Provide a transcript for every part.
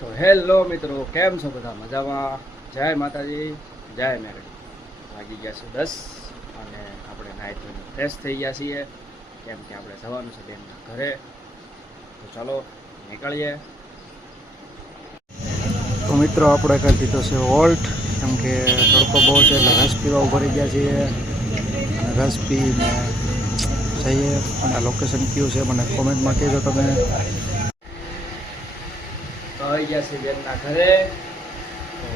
તો હેલો મિત્રો, કેમ છો બધા? મજામાં? જય માતાજી, જય મેરડી. વાગી ગયા છે 10 અને આપણે નાહી ધોઈને ફ્રેશ થઈ ગયા છીએ, કેમ કે આપણે જવાનું છે બેનના ઘરે. તો ચાલો નીકળીએ. તો મિત્રો, આપણે કરી દીધો છે હોલ્ટ, કેમ કે તડકો બહુ છે એટલે રસ પીવા ઉભા રહી ગયા છીએ. અને રસ પીને જઈએ. અને આ લોકેશન કયું છે મને કોમેન્ટમાં કહેજો તમે. તો આવી ગયા છે બેનના ઘરે. તો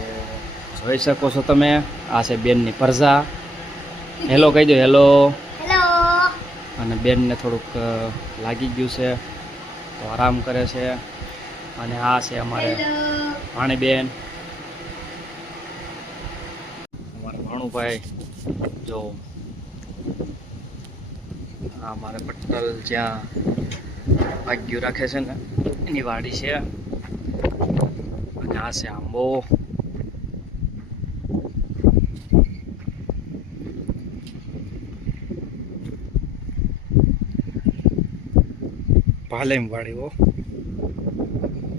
જોઈ શકો છો તમે, આ છે બેનની પરજા. હેલો કહી દો, હેલો. હેલો. અને બેનને થોડુંક લાગી ગયું છે તો આરામ કરે છે. અને આ છે અમારે ભાણીબેન, અમારા ભાણુભાઈ. જો આ અમારે પટેલ જ્યાં ભાગ્યું રાખે છે ને એની વાડી છે. અને આ છે આંબો. પાલેમ વાડી હો,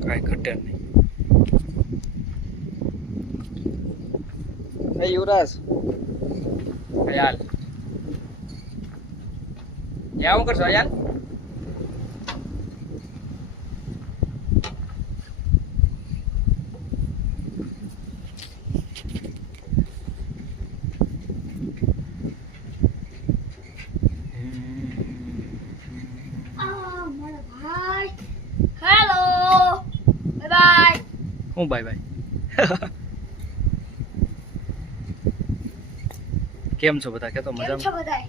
કાંઈ ઘટે નહીં. એ યુવરાજ યાર, યા હું કરશો યાર? હેલો. Bye bye. હું બાય બાય. કેમ છો બધા? કે તો કેમ છો મજામાં? બધાય?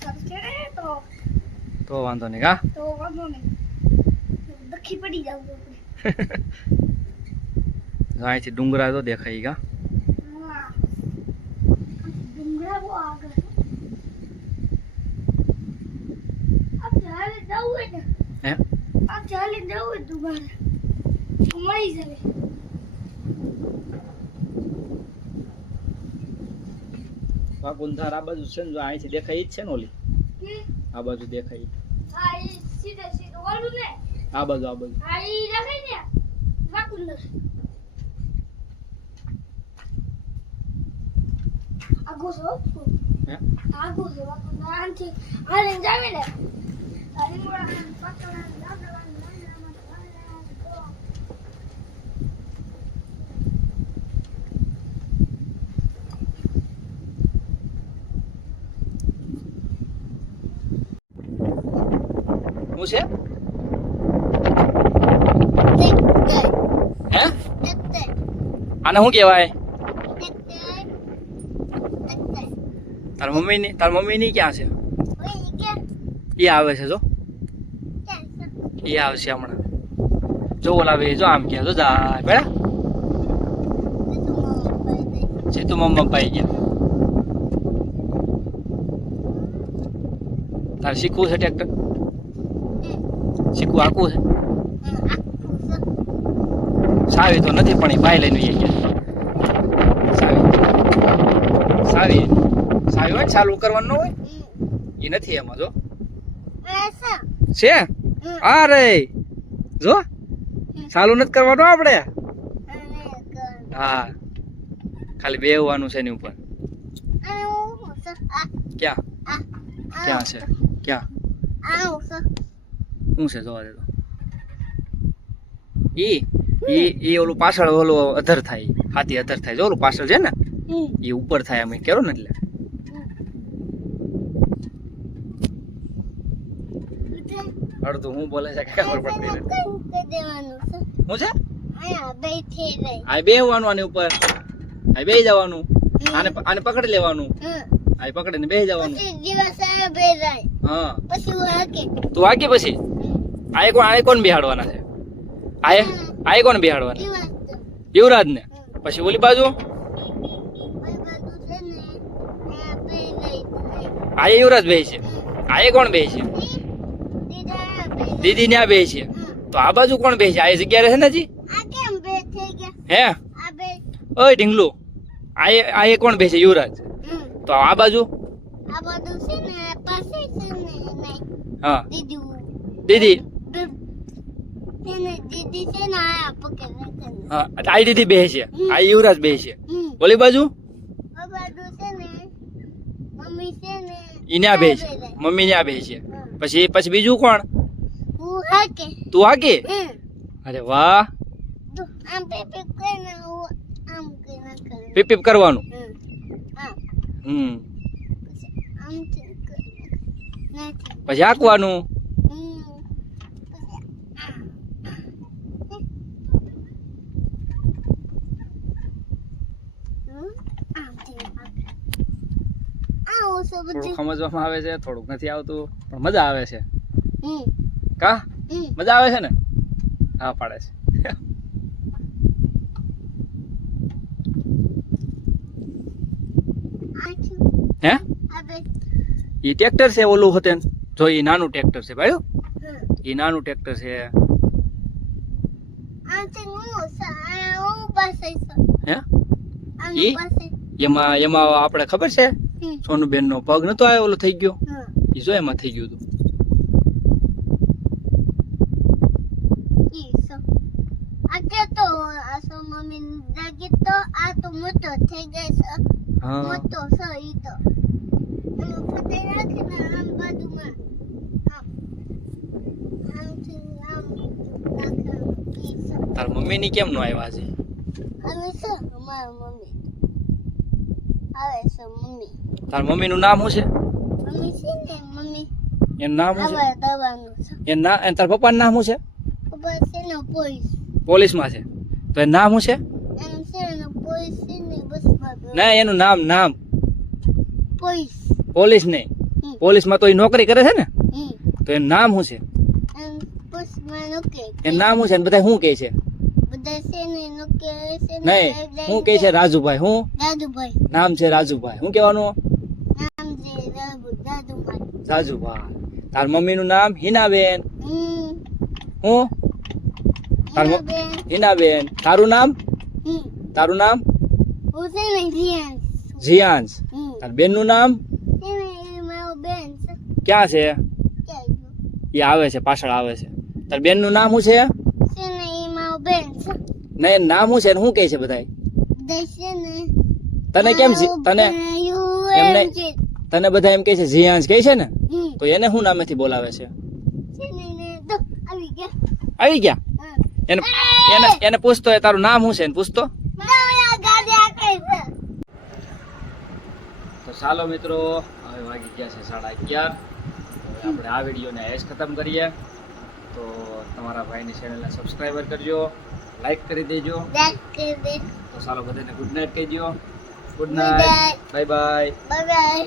સારું છે ને? તો વાંધો નહીં. હા, તો વાંધો નહીં. દખી પડી જાવ તો અહીંથી ડુંગરા તો દેખાય ગા. હા. ડુંગરા બહુ આગળ છે. આપ ચાલે જવું હોય ને, હે આપ ચાલે જવું હોય ડુંગરા તો મળી જાય. ગુંધાર આ બાજુ છે ને, જો અહીંથી દેખાય ઈ જ છે ને. ઓલી આ બાજુ દેખાય ઈ. હા, એ સીધે સીધું ઓલું ને. આ બાજુ આ બાજુ હા, એ દેખાય ને વાકુંદર. આગો છો હે આગો છે વાકુંદર. આનથી આને જાવે ને આની મોડા પકડવા લાગવાના. શું છે? હે આને શું કહેવાય? તાર મમ્મી ની ક્યાં છે? એ આવે છે, જો એ આવશે હમણાં. જો ઓલા જો આમ ક્યાં જો જાય બેડા. સીતું મમ્મા પાઈ ગયા. તારે શીખવું છે ટ્રેક્ટર? શીખવું આખું છે? સાવી તો નથી પણ એ ભાઈ લઈને આવી ગયા. સાવી સાવી હોય ને, ચાલુ કરવાનું ન હોય એ નથી એમાં. જો છે. અરે જો ચાલુ નથી કરવાનું આપણે. હા, ખાલી બેહવાનું છે એની ઉપર. ક્યાં ક્યાં છે? ક્યાં શું છે? જોવા દે તો. ઈ ઓલું પાછળ ઓલું અધર થાય, હાથી અધર થાય. જો ઓલું પાછળ છે ને એ ઉપર થાય. અમે કેરો ને એટલે અડધું હું બોલે છે ખબર પડતી નથી. શું છે? આ બેહવાનું આની ઉપર. આ બેહી જવાનું. આને પકડી લેવાનું. આ પકડીને બેહી જવાનું. હા, તું વાગી પછી આ કોણ બેહાડવાના છે? આ કોણ બેહાડવાના? યુવરાજ ને. પછી ઓલી બાજુ આ યુવરાજ બે છે. આ કોણ બે છે? દીદી ને આ બે છે. તો આ બાજુ કોણ બે છે? આ જગ્યા રહે ને હજી. હે ઓય ઢીંગલું, આ કોણ બે છે? યુવરાજ. તો આ બાજુ હા દીદી. તેને દીદી છે ને આ પકડે છે. હા આ દીદી બે છે, આ યુવરાજ બે છે. ઓલી બાજુ આ બાજુ છે ને મમ્મી છે ને ઈના બે છે, મમ્મી ને આ બે છે. પછી પછી બીજું કોણ? હું હાકે. તું હાકે? અરે વાહ, તો આમ પેપે કરીને હું આમ કરીને કરે. પીપ પીપ કરવાનું. હા હમ આમ નથી. પછી હાંકવાનું. થોડું સમજવામાં આવે છે, થોડુંક નથી આવતું, પણ મજા આવે છે. કા મજા આવે છે ને? હા પાડે છે. હે ઈ ટ્રેક્ટર છે ઓલું હોતે જો, ઈ નાનું ટ્રેક્ટર છે ભાઈ, ઈ નાનું ટ્રેક્ટર છે. હે ઈ એમાં આપણે ખબર છે સોનુબેન નો પગ નતો આવ્યો, ઓલો થઈ ગયો, ઈ જો એમાં થઈ ગયું હતું. મોટો થઈ ગયો છે, મોટો છે ઈ તો એનો ફટાઈ રાખે ને આમ બાજુમાં આમ આમથી આમ રાખે ઈ છે. તાર મમ્મી ની કેમ નો આવ્યા છે? અમે છે અમારા મમ્મી આવે છે. મમ્મી તાર મમ્મી નું નામ શું છે? મમ્મી છે ને મમ્મી એનું નામ શું છે? આવા દવાનું છે. એનું નામ, તાર પપ્પાનું નામ શું છે? ખબર છે ને પોલીસ. પોલીસ માં છે તો એનું નામ શું છે? એમ છે ને પોલીસ છે ને બસ ના એનું નામ, નામ પોલીસ. પોલીસ નહીં, પોલીસ માં તો એ નોકરી કરે છે ને, તો એનું નામ શું છે? એમ બસ માં નોકે એનું નામ શું છે? અને બધા શું કહે છે? બધા છે ને નોકે છે ને નહીં શું કહે છે? રાજુભાઈ. હું દાદુભાઈ નામ છે? રાજુભાઈ. શું કહેવાનું? નામ છે દાદુભાઈ. રાજુભાઈ. તાર મમ્મી નું નામ હિનાબેન. હું તાર હિનાબેન. તારું નામ? તારું નામ? હું છે ને જીયાંશ. જીયાંશ. તાર બેન નું નામ? છે ને એ મારો બેન છે. ક્યાં છે? ક્યાં ગયો? એ આવે છે, પાછળ આવે છે. તાર બેન નું નામ શું છે? છે ને એ મારો બેન છે. નહીં એનું નામ શું છે? શું કહે છે બધા? બધા છે ને તને કેમ તને એમને તને બધા એમ કહે છે જીયાંશ કહે છે ને, તો એને શું નામેથી બોલાવે છે? તો આવી ગયા. આવી ગયા? એને એને એને પૂછતો હોય તારું નામ શું છે એને પૂછતો. તો ચાલો મિત્રો, હવે વાગી ગયા છે 11:30. હવે આપણે આ વિડીયોને એજ ખતમ કરીએ. તો તમારા ભાઈની ચેનલને સબસ્ક્રાઈબર કરજો, લાઈક કરી દેજો. તો ચાલો બધાને ગુડ નાઇટ કહી દો. Good night, bye bye. Bye bye.